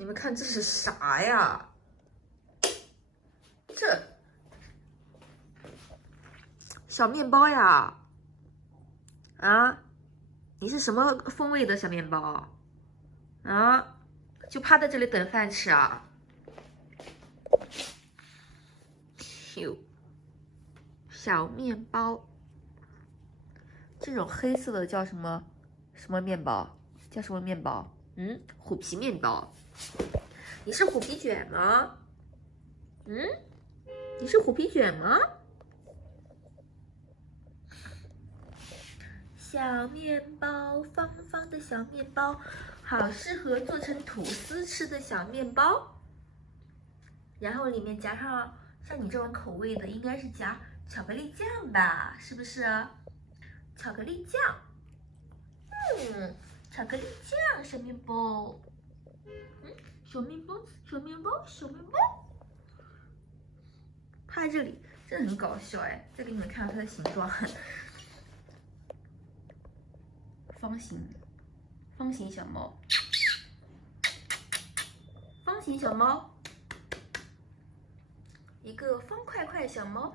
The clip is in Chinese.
你们看这是啥呀？这小面包呀？啊，你是什么风味的小面包？啊，就趴在这里等饭吃啊？哟，小面包，这种黑色的叫什么？什么面包？叫什么面包？嗯，虎皮面包。你是虎皮卷吗？嗯，你是虎皮卷吗？小面包，方方的小面包，好适合做成吐司吃的小面包。然后里面夹上像你这种口味的，应该是夹巧克力酱吧？是不是？巧克力酱，巧克力酱小面包，小面包，小面包，小面包。趴在这里真的很搞笑哎！再给你们看看它的形状，方形，方形小猫，方形小猫，一个方块块小猫，